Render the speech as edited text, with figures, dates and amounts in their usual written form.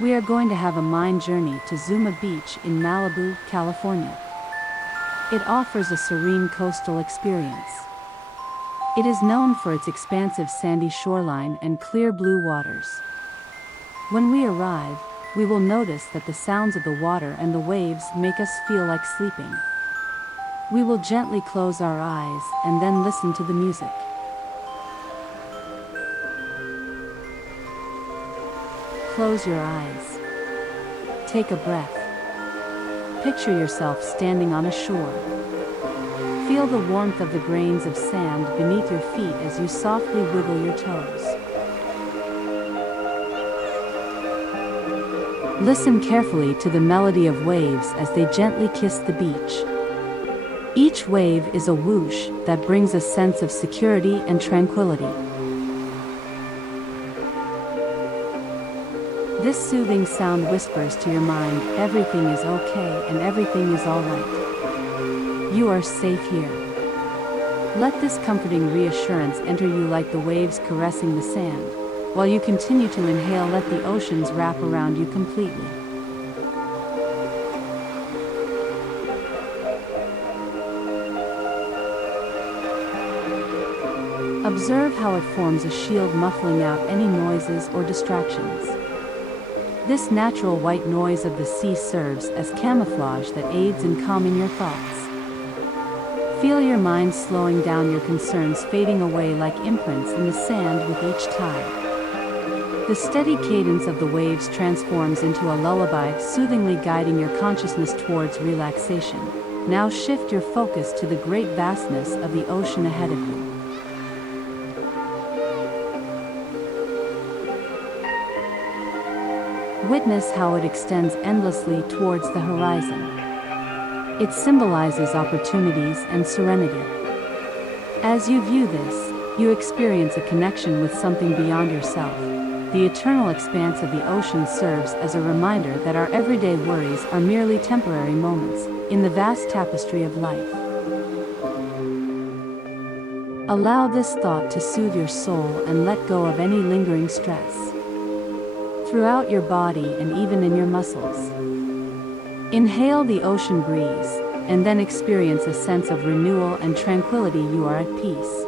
We are going to have a mind journey to Zuma Beach in Malibu, California. It offers a serene coastal experience. It is known for its expansive sandy shoreline and clear blue waters. When we arrive, we will notice that the sounds of the water and the waves make us feel like sleeping. We will gently close our eyes and then listen to the music. Close your eyes. Take a breath. Picture yourself standing on a shore. Feel the warmth of the grains of sand beneath your feet as you softly wiggle your toes. Listen carefully to the melody of waves as they gently kiss the beach. Each wave is a whoosh that brings a sense of security and tranquility. This soothing sound whispers to your mind, everything is okay and everything is alright. You are safe here. Let this comforting reassurance enter you like the waves caressing the sand. While you continue to inhale, let the oceans wrap around you completely. Observe how it forms a shield muffling out any noises or distractions. This natural white noise of the sea serves as camouflage that aids in calming your thoughts. Feel your mind slowing down, your concerns fading away like imprints in the sand with each tide. The steady cadence of the waves transforms into a lullaby, soothingly guiding your consciousness towards relaxation. Now shift your focus to the great vastness of the ocean ahead of you. Witness how it extends endlessly towards the horizon. It symbolizes opportunities and serenity. As you view this, you experience a connection with something beyond yourself. The eternal expanse of the ocean serves as a reminder that our everyday worries are merely temporary moments in the vast tapestry of life. Allow this thought to soothe your soul and let go of any lingering stress. Throughout your body and even in your muscles. Inhale the ocean breeze, and then experience a sense of renewal and tranquility. You are at peace.